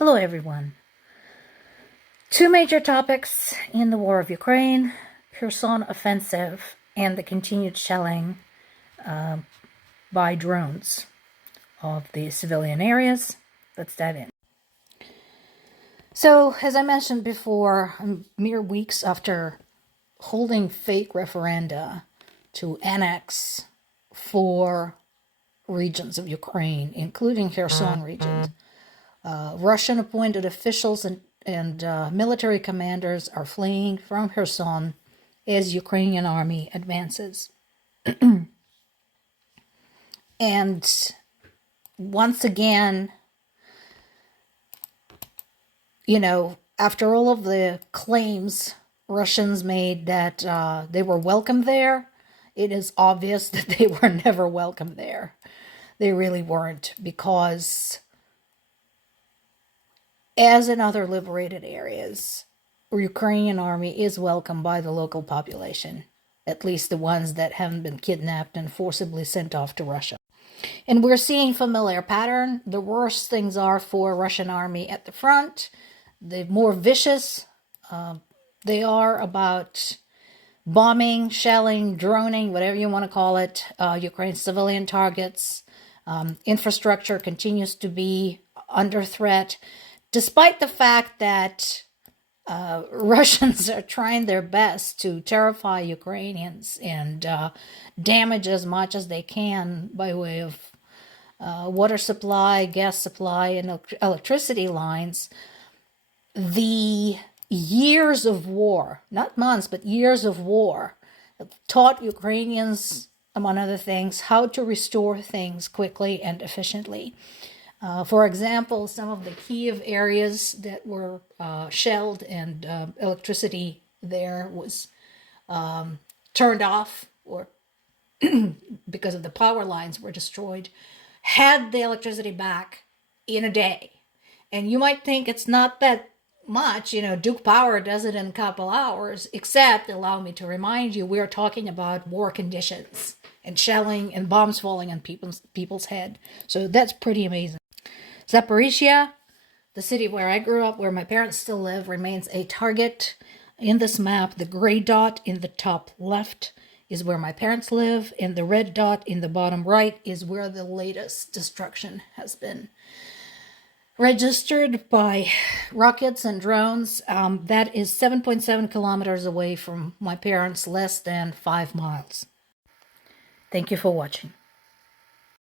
Hello everyone. Two major topics in the war of Ukraine: Kherson offensive and the continued shelling by drones of the civilian areas. Let's dive in. So, as I mentioned before, mere weeks after holding fake referenda to annex 4 regions of Ukraine, including Kherson region, Russian appointed officials and military commanders are fleeing from Kherson as Ukrainian army advances. And once again, after all of the claims Russians made that they were welcome there, it is obvious that they were never welcome there. They really weren't, because as in other liberated areas, the Ukrainian army is welcomed by the local population, at least the ones that haven't been kidnapped and forcibly sent off to Russia. And we're seeing familiar pattern. The worse things are for Russian army at the front, the more vicious they are about bombing, shelling, droning, whatever you want to call it, Ukraine's civilian targets. Infrastructure continues to be under threat, despite the fact that Russians are trying their best to terrify Ukrainians and damage as much as they can by way of water supply, gas supply, and electricity lines. The years of war, not months, but years of war, taught Ukrainians, among other things, how to restore things quickly and efficiently. For example, some of the Kyiv areas that were shelled and electricity there was turned off, or because of the power lines were destroyed, had the electricity back in a day. And you might think it's not that much, Duke Power does it in a couple hours, except, allow me to remind you, we're talking about war conditions and shelling and bombs falling on people's head. So that's pretty amazing. Zaporizhzhya, the city where I grew up, where my parents still live, remains a target in this map. The gray dot in the top left is where my parents live, and the red dot in the bottom right is where the latest destruction has been registered by rockets and drones. That is 7.7 kilometers away from my parents, less than 5 miles. Thank you for watching.